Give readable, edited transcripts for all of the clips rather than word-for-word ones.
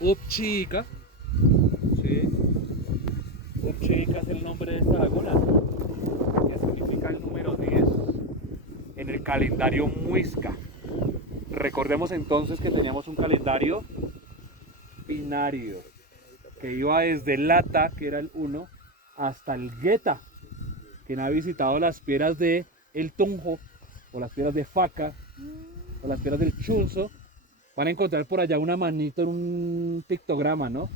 Upchica, ¿sí? Upchica es el nombre de esta laguna, que significa el número 10 en el calendario muisca. Recordemos entonces que teníamos un calendario binario que iba desde el Lata, que era el 1, hasta el Geta. Quien ha visitado las piedras de El Tunjo, o las piedras de Faca, o las piedras del Chunzo, van a encontrar por allá una manito en un pictograma, ¿no?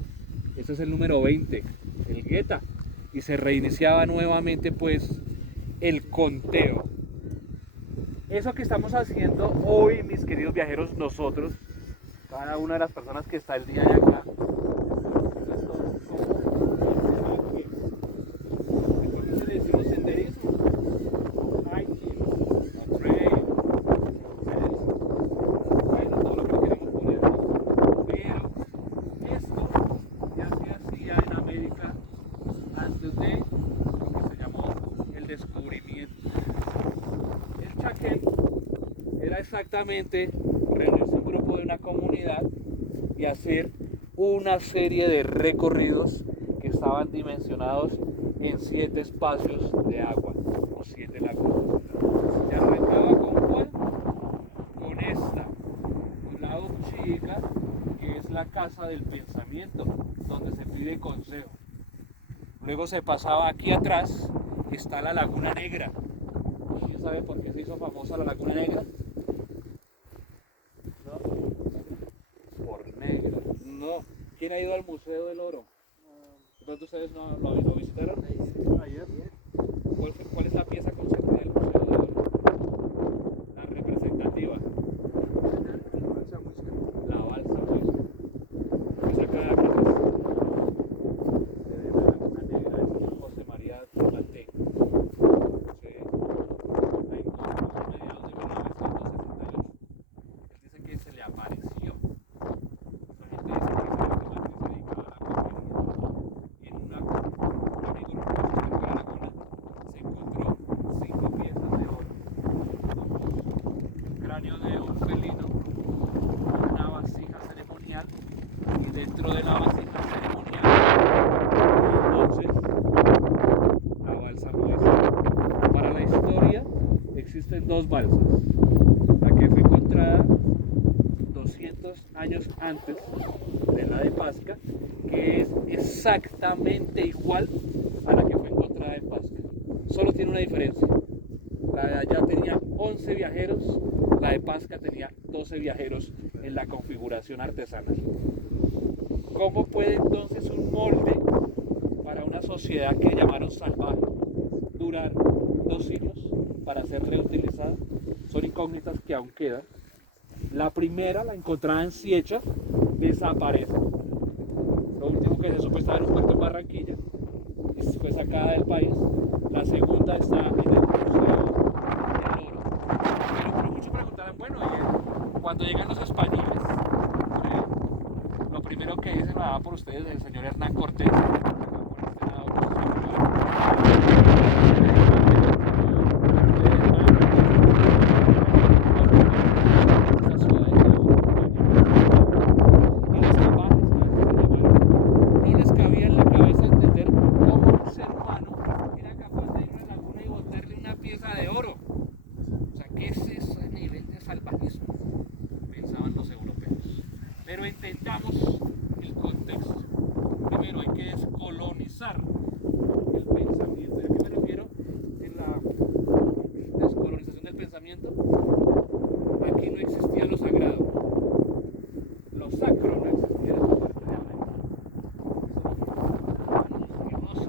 Ese es el número 20, el Geta. Y se reiniciaba nuevamente pues el conteo. Eso que estamos haciendo hoy, mis queridos viajeros, nosotros, cada una de las personas que está el día de acá, entonces le decimos senderismo, hiking, o trail, bueno, todo lo que queremos poner. Pero esto ya se hacía en América antes de lo que se llamó el descubrimiento. El chaquén era exactamente reunirse un grupo de una comunidad y hacer una serie de recorridos que estaban dimensionados en 7 espacios de agua o 7 lagunas. Se arrancaba con cuál? Con esta, con la chica, que es la casa del pensamiento, donde se pide consejo. Luego se pasaba aquí atrás, está la Laguna Negra. ¿Quién sabe por qué se hizo famosa la Laguna Negra? ¿No? Por negra. No. ¿Quién ha ido al Museo del Oro? ¿De pronto ustedes lo visitaron? Ayer. ¿Cuál es la pieza conceptual del Museo del Oro? La representativa. La balsa muisca. Esa cada casa se ve la Laguna Negra de José María Pimentel. Sí. La encontró a mediados de 1968. Él dice que se le apareció. La gente dice que se dedicaba a la comedia. Y en una aventura cerca de la laguna se encontró 5 piezas de oro, un cráneo de un felino, una vasija ceremonial, y dentro de la vasija ceremonial, entonces, la balsa muestra. Para la historia existen 2 balsas. La que fue encontrada 200 años antes de la de Pasca, que es exactamente igual a la que fue encontrada en Pasca. Solo tiene una diferencia. La de allá tenía 11 viajeros, la de Pasca tenía 12 viajeros en la configuración artesanal. ¿Cómo puede entonces un molde para una sociedad que llamaron salvaje durar 2 siglos para ser reutilizada? Son incógnitas que aún quedan. La primera, la encontrada en Ciecha, desaparece. Lo último que se supo estaba en un puerto en Barranquilla y fue sacada del país. La segunda está en el Museo del Oro. Pero muchos preguntarán, bueno, cuando llegan los españoles, lo primero que dicen, va por ustedes, el señor Hernán Cortés, por este lado, no les cabía en la cabeza entender cómo un ser humano era capaz de ir a una laguna y botarle una pieza de oro. O sea, ¿qué es ese nivel de salvajismo? Pensaban los europeos. Pero entendamos el contexto. Primero hay que descolonizar el pensamiento. ¿A qué me refiero en la descolonización del pensamiento? Aquí no existía lo sagrado. Lo sacro no existía en esta parte de América. No sé,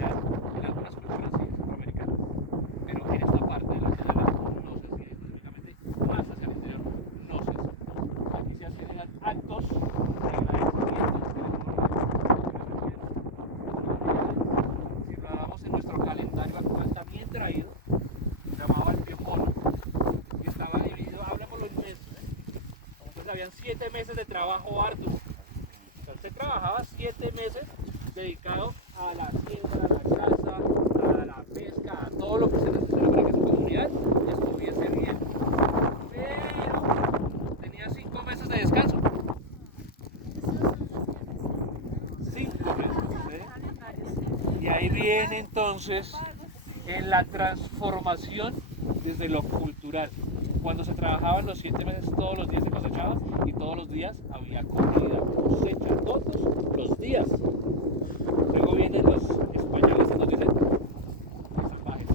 ya en algunas culturas sí, centroamericanas, pero en esta parte de la isla no sé si específicamente, más hacia el interior, no sé si. Aquí se hacían actos de agradecimiento. Si lo damos en nuestro calendario actual también traído, se llamaba el Piojón, y estaba dividido, habla por los meses, entonces habían 7 meses de trabajo arduo. O sea, usted trabajaba 7 meses dedicado a la siembra, a la caza, a la pesca, a todo lo que se necesitaba para que su comunidad estuviese bien. Pero tenía 5 meses de descanso. ahí viene entonces en la transformación desde lo cultural. Cuando se trabajaban los 7 meses, todos los días se cosechaba y todos los días había comida, cosecha, todos los días. Luego vienen los españoles y nos dicen, salvajes,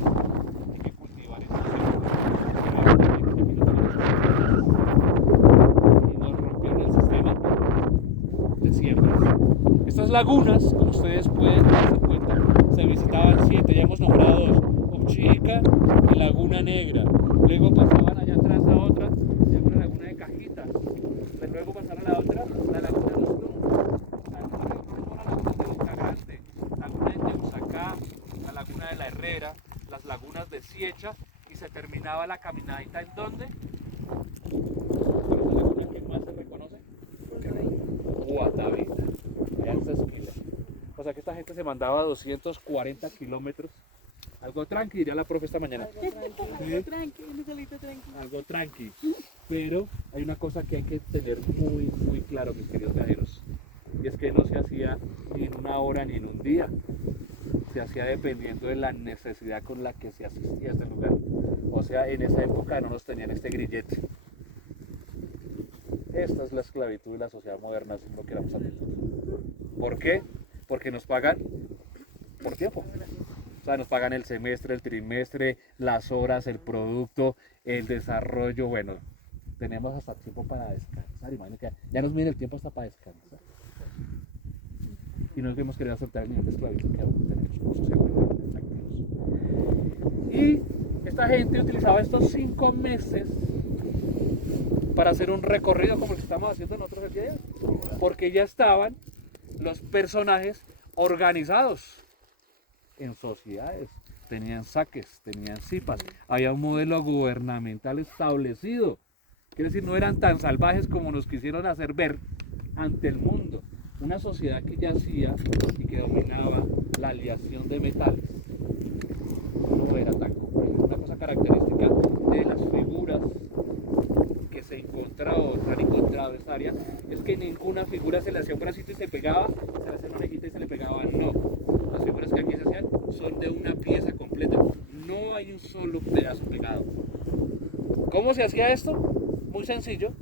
hay que cultivar esto. Y nos rompieron el sistema de siembras. Estas lagunas, como ustedes pueden darse cuenta, se visitaban 7, ya hemos nombrado 2, Upchica y Laguna Negra. Luego pasaban allá atrás a otra, se llama la Laguna de Cajita. Luego pasaron a la otra, la Laguna de los Lumos. La Laguna de Boca Grande, la Laguna de Teusacá, la Laguna de la Herrera, las lagunas de Siecha, y se terminaba la caminadita ¿en dónde? ¿Cuál es la laguna que más se reconoce? Guatavita. Allá en Sesquila. O sea que esta gente se mandaba 240 kilómetros. Algo tranqui, diría la profe esta mañana. Algo tranqui, un solito tranqui. Algo tranqui. Pero hay una cosa que hay que tener muy claro, mis queridos viajeros. Y es que no se hacía ni en una hora ni en un día. Se hacía dependiendo de la necesidad con la que se asistía a este lugar. O sea, en esa época no nos tenían este grillete. Esta es la esclavitud de la sociedad moderna, si no queramos admitir. ¿Por qué? Porque nos pagan por tiempo. O sea, nos pagan el semestre, el trimestre, las horas, el producto, el desarrollo. Bueno, tenemos hasta tiempo para descansar. Imagínate que ya nos mide el tiempo hasta para descansar. Y no hemos querido aceptar el nivel de esclavitud que aún tenemos como sociedad activos. Y esta gente utilizaba estos 5 meses para hacer un recorrido como el que estamos haciendo nosotros el día de hoy. Porque ya estaban los personajes organizados en sociedades, tenían saques, tenían cipas, había un modelo gubernamental establecido. Quiere decir, no eran tan salvajes como nos quisieron hacer ver ante el mundo. Una sociedad que ya hacía y que dominaba la aleación de metales no era tan compleja. Una cosa característica de las figuras que se encontraba o se han encontrado en esta área es que ninguna figura se le hacía un bracito y se pegaba, se le hacía una orejita y se le pegaba, no. Las figuras que aquí se hacían son de una pieza completa, no hay un solo pedazo pegado. ¿Cómo se hacía esto? Muy sencillo,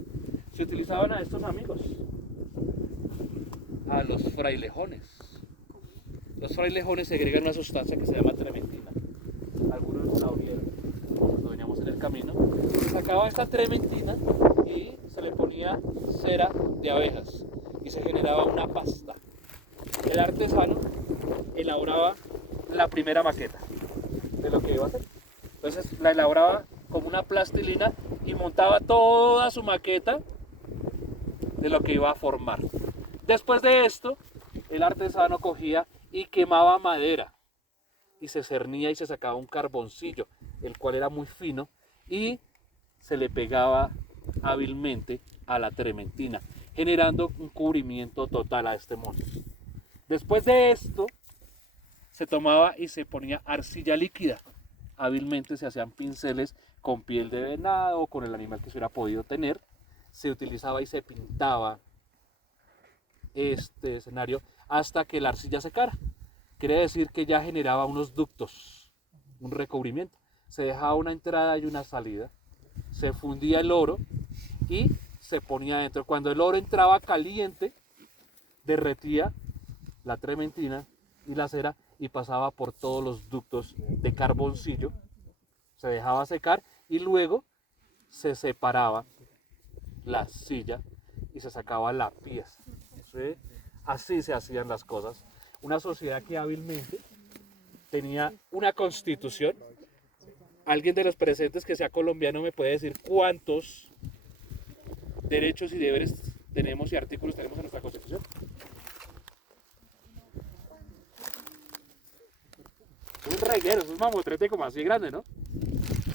se utilizaban a estos amigos, a los frailejones. Los frailejones segregan una sustancia que se llama trementina. Algunos la olieron cuando veníamos en el camino. Se sacaba esta trementina y se le ponía cera de abejas y se generaba una pasta. El artesano elaboraba la primera maqueta de lo que iba a hacer. Entonces la elaboraba como una plastilina y montaba toda su maqueta de lo que iba a formar. Después de esto, el artesano cogía y quemaba madera y se cernía y se sacaba un carboncillo, el cual era muy fino y se le pegaba hábilmente a la trementina, generando un cubrimiento total a este monstruo. Después de esto, se tomaba y se ponía arcilla líquida. Hábilmente se hacían pinceles con piel de venado o con el animal que se hubiera podido tener. Se utilizaba y se pintaba este escenario hasta que la arcilla secara. Quiere decir que ya generaba unos ductos, un recubrimiento. Se dejaba una entrada y una salida. Se fundía el oro y se ponía adentro. Cuando el oro entraba caliente, derretía la trementina y la cera y pasaba por todos los ductos de carboncillo. Se dejaba secar y luego se separaba la silla y se sacaba la pieza. ¿Sí? Así se hacían las cosas. Una sociedad que hábilmente tenía una constitución. Alguien de los presentes que sea colombiano me puede decir cuántos derechos y deberes tenemos y artículos tenemos en nuestra constitución. Es un reguero, es un mamotrete como así grande, ¿no?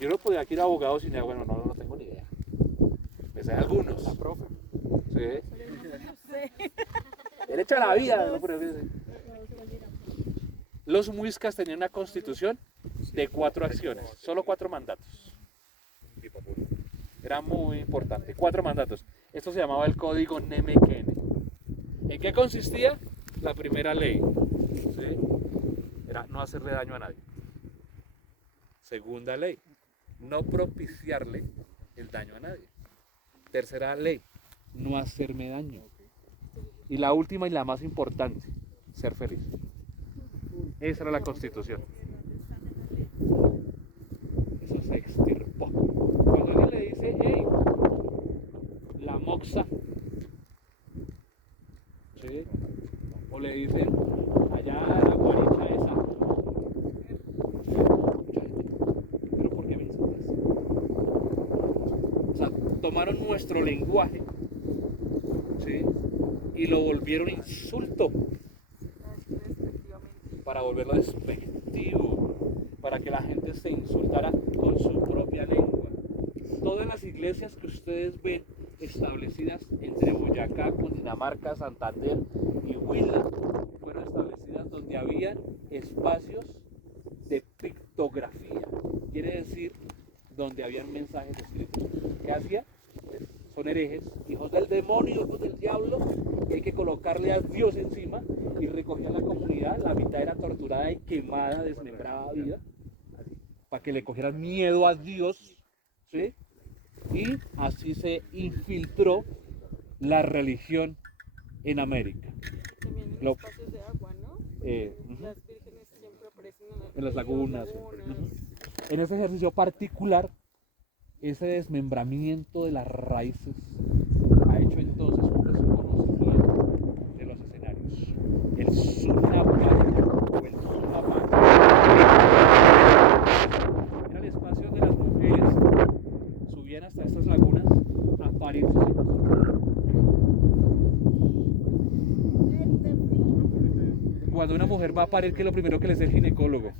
Yo no podía ir a abogado sin bueno, no tengo ni idea. Me sé algunos. La profe. Sí. Derecho a la vida. Los muiscas tenían una constitución de 4 acciones, solo 4 mandatos. Era muy importante, 4 mandatos. Esto se llamaba el Código Nemequene. ¿En qué consistía? La primera ley. ¿Sí? era no hacerle daño a nadie. Segunda ley, no propiciarle el daño a nadie. Tercera ley, no hacerme daño. Y la última y la más importante, ser feliz. Esa era la Constitución. Eso se extirpó. Cuando alguien le dice, hey, la moxa, ¿sí? O le dicen, allá la guaricha esa. Mucha gente, ¿pero por qué me insultas? O sea, tomaron nuestro lenguaje, ¿sí? Y lo volvieron insulto. Para volverlo despectivo, para que la gente se insultara con su propia lengua. Todas las iglesias que ustedes ven establecidas entre Boyacá, Cundinamarca, Santander y Huila fueron establecidas donde había espacios de pictografía, quiere decir donde habían mensajes escritos. ¿Qué hacía? Son herejes, hijos del demonio, hijos del diablo, y hay que colocarle a Dios encima, y recogía la comunidad, la mitad era torturada y quemada, desmembrada a vida, así, para que le cogieran miedo a Dios, ¿sí? Y así se infiltró la religión en América. También en espacios de agua, ¿no? Las vírgenes siempre aparecen En las lagunas. lagunas. En ese ejercicio particular, ese desmembramiento de las raíces ha hecho entonces un desconocimiento de los escenarios. El Sunapán o el Sunapán era el espacio donde las mujeres subían hasta estas lagunas a parir sus hijos. Cuando una mujer va a parir, ¿qué es lo primero que le dice el ginecólogo?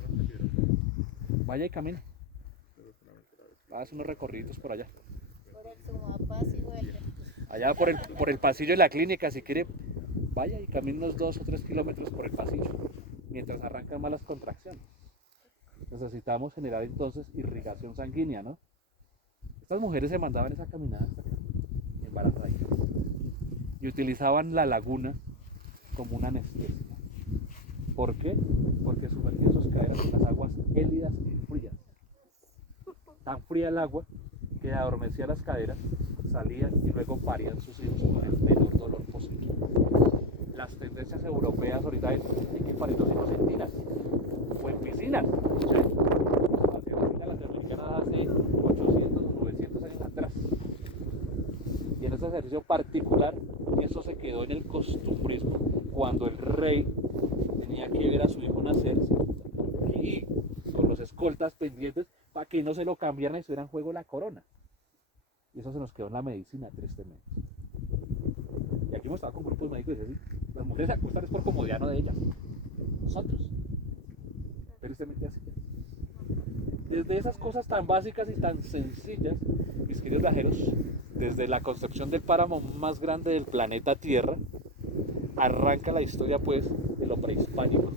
Vaya y camine. Haz unos recorridos por allá. Por el Sumapaz y vuelve. Allá por el pasillo de la clínica, si quiere, vaya y camine unos 2 o 3 kilómetros por el pasillo, mientras arrancan malas contracciones. Necesitamos generar entonces irrigación sanguínea, ¿no? Estas mujeres se mandaban esa caminada hasta acá, embarazaditas, y utilizaban la laguna como una anestesia. ¿Por qué? Porque sumergían sus caderas en las aguas gélidas y frías. Tan fría el agua que adormecía las caderas, salían y luego parían sus hijos con el menor dolor posible. Las tendencias europeas ahorita es hay que parir los hijos en tinas o en piscinas. ¿Sí? Hacían así la latinoamericana hace 800 o 900 años atrás. Y en ese ejercicio particular, eso se quedó en el costumbrismo. Cuando el rey tenía que ver a su hijo nacer, y con los escoltas pendientes para que no se lo cambiaran y estuviera en juego la corona. Y eso se nos quedó en la medicina, tristemente. Y aquí hemos estado con grupos médicos y dicen, las mujeres se acuestan es por comodidad, no de ellas. Nosotros. Tristemente así. Desde esas cosas tan básicas y tan sencillas, mis queridos viajeros, desde la concepción del páramo más grande del planeta Tierra, arranca la historia pues de lo prehispánico.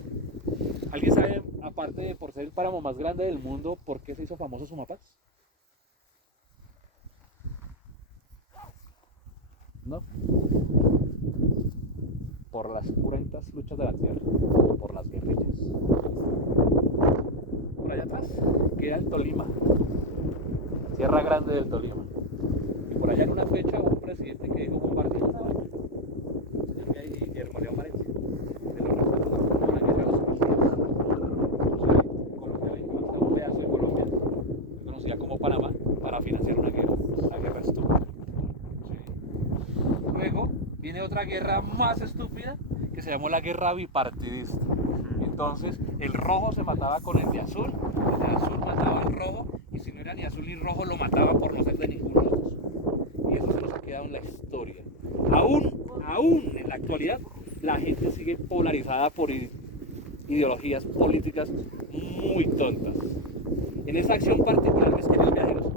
¿Alguien sabe, aparte de por ser el páramo más grande del mundo, por qué se hizo famoso Sumapaz? ¿No? Por las cruentas luchas de la tierra, por las guerrillas. Por allá atrás queda el Tolima, Tierra Grande del Tolima. Y por allá en una fecha hubo un presidente que dijo compartimos esa vaina. Señor Guillermo León Valencia. Se lo recuerdo como una guerra de los países. Colombia le dio hasta un pedazo de Colombia, que conocía como Panamá, para financiar una guerra estúpida. Luego viene otra guerra más estúpida que se llamó la guerra bipartidista. Entonces el rojo se mataba con el de azul mataba al rojo, y si no era ni azul ni rojo lo mataba por no ser de ninguno de los dos. Y eso se nos ha quedado en la historia. Aún en la actualidad la gente sigue polarizada por ideologías políticas muy tontas. En esa acción particular, mis queridos viajeros,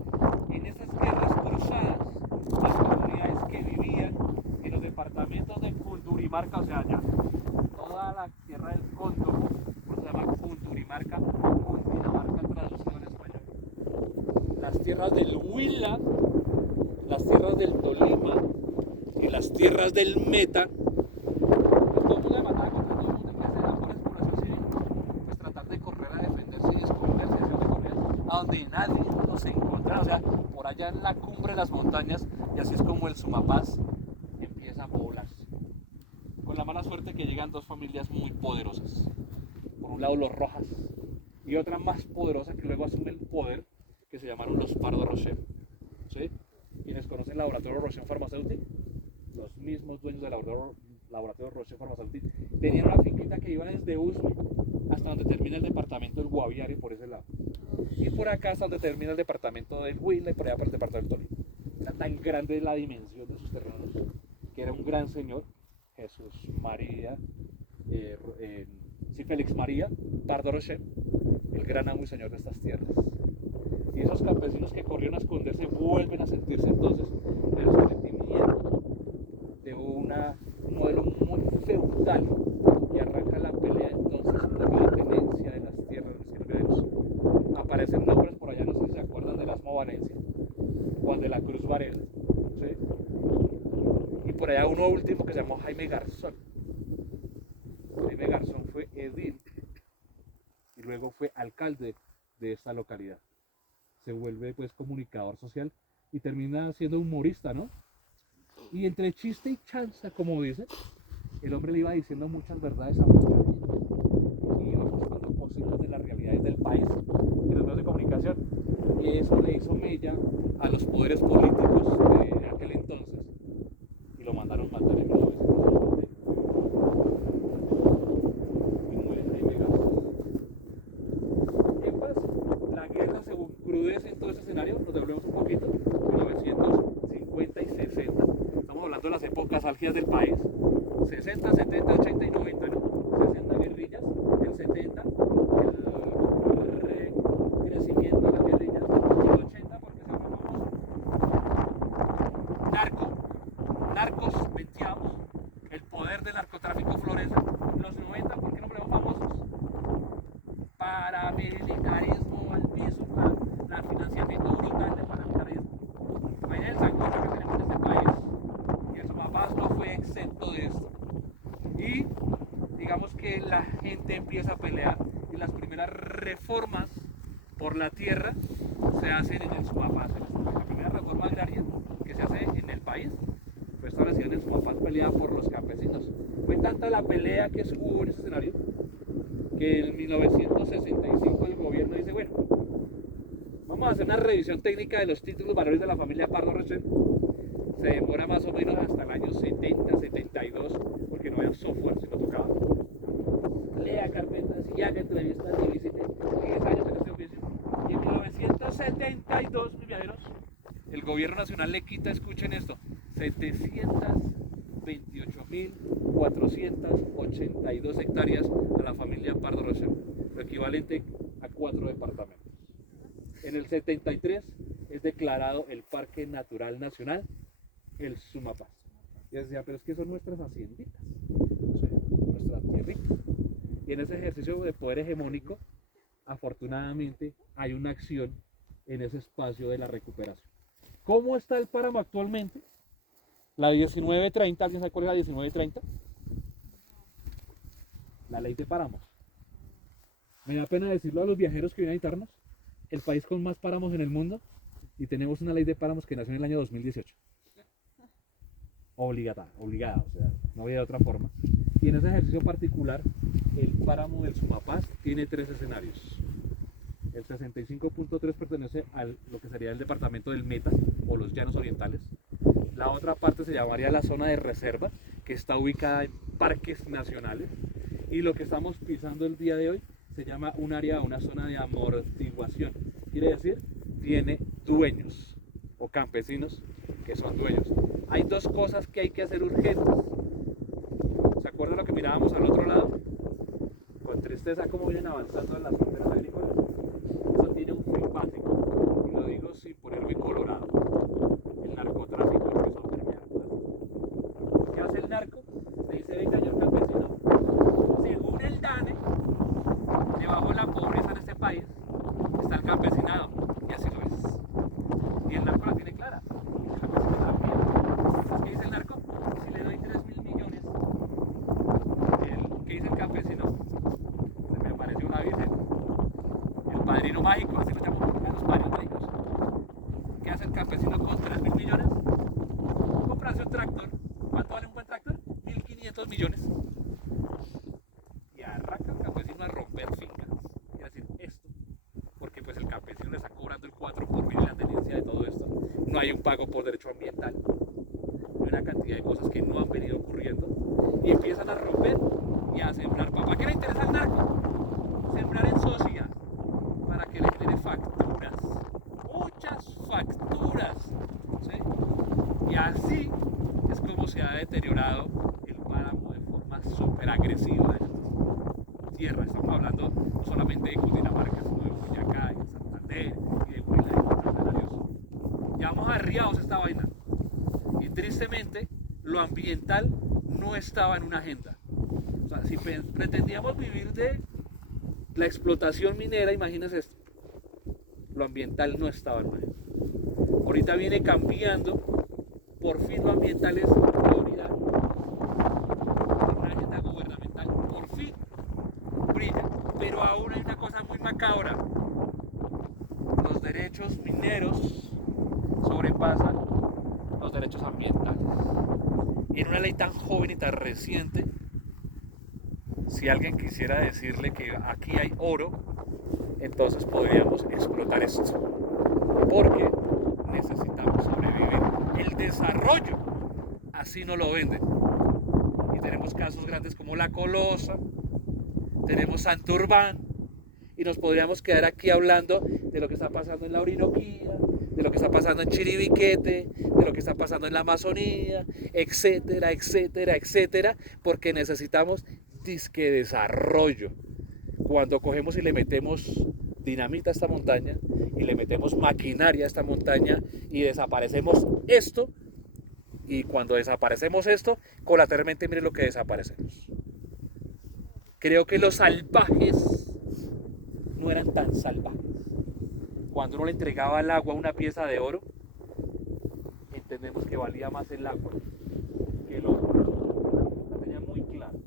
en esas guerras cruzadas, las comunidades que vivían en los departamentos de Cundinamarca, o sea, ya toda la tierra del Cóndor, por eso se llama Cundinamarca o Cundinamarca traducido en español. Las tierras del Huila, las tierras del Tolima y las tierras del Meta, pues todo el mundo le mataba contra todo el mundo. ¿Y qué hacía la población civil? Pues donde nadie los encontraba, o sea, por allá en la cumbre de las montañas, y así es como el Sumapaz empieza a poblarse. Con la mala suerte que llegan dos familias muy poderosas. Por un lado los Rojas y otra más poderosa que luego asume el poder, que se llamaron los Pardo Rocher. ¿Sí? Quienes conocen el laboratorio Rocher Pharmaceutic, los mismos dueños del laboratorio Rocher Pharmaceutic, tenían una finquita que iba desde Usme hasta donde termina el departamento del Guaviare por ese lado. Y por acá hasta donde termina el departamento del Huila y por allá para el departamento del Tolima. Era tan grande la dimensión de sus terrenos que era un gran señor, Jesús María, Félix María Pardo Rocher, el gran amo y señor de estas tierras. Y esos campesinos que corrieron a esconderse vuelven a sentirse entonces en el sometimiento de un modelo muy feudal, y arranca la pelea entonces por la tenencia de las tierras de los guerreros. Aparecen nombres por allá, no sé si se acuerdan de Erasmo Valencia, Juan de la Cruz Varela, ¿sí? Y por allá uno último que se llamó Jaime Garzón. Jaime Garzón fue edil y luego fue alcalde de esta localidad. Se vuelve pues comunicador social y termina siendo humorista, ¿no? Y entre chiste y chanza, como dice, el hombre le iba diciendo muchas verdades a mucha gente y iba mostrando cositas de las realidades del país en los medios de comunicación. Y eso le hizo mella a los poderes políticos de aquel entonces y lo mandaron matar en 1990. Y muere Jaime Garzón. Y pues la guerra se crudece en todo ese escenario, nos devolvemos un poquito, 1950 y 60. Estamos hablando de las épocas álgidas del país, 60, 70, 80 y 90, ¿no? 60 guerrillas, el 70 el crecimiento de las guerrillas, y el 80 porque se fue famoso. Narcos, venteamos, el poder del narcotráfico florece. Los 90 porque no fuimos famosos. Paramilitarismo al piso, el financiamiento brutal del paramilitarismo. Imagínense el sancocho que tenemos en este país. Y el Sumapaz no fue exento de esto. Y digamos que la gente empieza a pelear y las primeras reformas por la tierra se hacen en el Sumapaz. La primera reforma agraria que se hace en el país fue establecida en el Sumapaz, peleada por los campesinos. Fue tanta la pelea que hubo en ese escenario que en 1965 el gobierno dice, bueno, vamos a hacer una revisión técnica de los títulos valores de la familia Pardo Rocher. Se demora más o menos hasta el año 70, 72, porque no había software, sino tocaba. Lea carpetas y haga entrevistas y visite 10 años en este oficio. Y en 1972, mis viajeros, el gobierno nacional le quita, escuchen esto, 728.482 hectáreas a la familia Pardo Rocher, lo equivalente a 4 departamentos. En el 73 es declarado el Parque Natural Nacional, el Sumapaz. Y decía, pero es que son nuestras hacienditas, nuestras tierritas. Y en ese ejercicio de poder hegemónico, afortunadamente hay una acción en ese espacio de la recuperación. ¿Cómo está el páramo actualmente? La 1930, ¿alguien sabe cuál es la 1930? La ley de páramos. Me da pena decirlo a los viajeros que vienen a visitarnos, el país con más páramos en el mundo, y tenemos una ley de páramos que nació en el año 2018. Obligada, o sea, no había de otra forma. Y en ese ejercicio particular, el páramo del Sumapaz tiene 3 escenarios. El 65.3 pertenece a lo que sería el departamento del Meta o los Llanos Orientales. La otra parte se llamaría la zona de reserva, que está ubicada en parques nacionales. Y lo que estamos pisando el día de hoy se llama un área, una zona de amortiguación. Quiere decir, tiene dueños o campesinos que son dueños. Hay 2 cosas que hay que hacer urgentes. ¿Se acuerdan lo que mirábamos al otro lado? Con tristeza cómo vienen avanzando en las fronteras agrícolas. Eso tiene un fin básico, y lo digo sin ponerme colorado. El narcotráfico empezó a permear. ¿Qué hace el narco? Le dice, venga, señor campesino, según el DANE, debajo de la pobreza en este país está el campesinado, y así lo es. Y el narco la tiene clara. El campesino también. ¿Qué dice el narco? Si le doy 3.000 millones, ¿qué dice el campesino? Se me apareció una virgen. El padrino mágico, así lo llaman los 500 millones. Y arranca el campesino a romper fincas. Quiere decir esto, porque pues el campesino le está cobrando el 4 por mil la tenencia de todo esto. No hay un pago por derecho ambiental. Hay una cantidad de cosas que no han venido ocurriendo. Y empiezan a romper y a sembrar papa. ¿Qué le interesa al narco? Sembrar en sociedad para que le genere facturas. Muchas facturas. ¿Sí? Y así es como se ha deteriorado el páramo de forma súper agresiva en estas tierras. Estamos hablando no solamente de Cundinamarca, sino de Boyacá, y de Santander, y de Huila, y de Canarios. Llevamos arriados esta vaina. Y tristemente, lo ambiental no estaba en una agenda. O sea, si pretendíamos vivir de la explotación minera, imagínense esto. Lo ambiental no estaba en una agenda. Ahorita viene cambiando. Por fin lo ambiental es prioridad. Una agenda gubernamental por fin brilla. Pero aún hay una cosa muy macabra. Los derechos mineros sobrepasan los derechos ambientales. Y en una ley tan joven y tan reciente, si alguien quisiera decirle que aquí hay oro, entonces podríamos explotar esto. Porque necesitamos sobrevivir. El desarrollo así no lo venden. Y tenemos casos grandes como La Colosa, tenemos Santurbán, y nos podríamos quedar aquí hablando de lo que está pasando en la Orinoquía, de lo que está pasando en Chiribiquete, de lo que está pasando en la Amazonía, etcétera, etcétera, etcétera, porque necesitamos disque desarrollo. Cuando cogemos y le metemos dinamita a esta montaña y le metemos maquinaria a esta montaña y desaparecemos esto, y cuando desaparecemos esto, colateralmente miren lo que desaparecemos. Creo que los salvajes no eran tan salvajes. Cuando uno le entregaba al agua una pieza de oro, entendemos que valía más el agua que el oro. Lo tenía muy claro.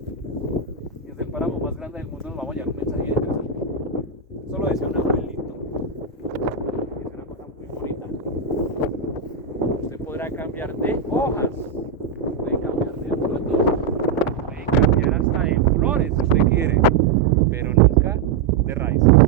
Y desde el páramo más grande del mundo nos vamos a llevar un mensaje interesante. Eso lo decía un abuelito. Y es una cosa muy bonita. Usted podrá cambiar de hojas, puede cambiar de frutos, puede cambiar hasta de flores si usted quiere, pero nunca de raíces.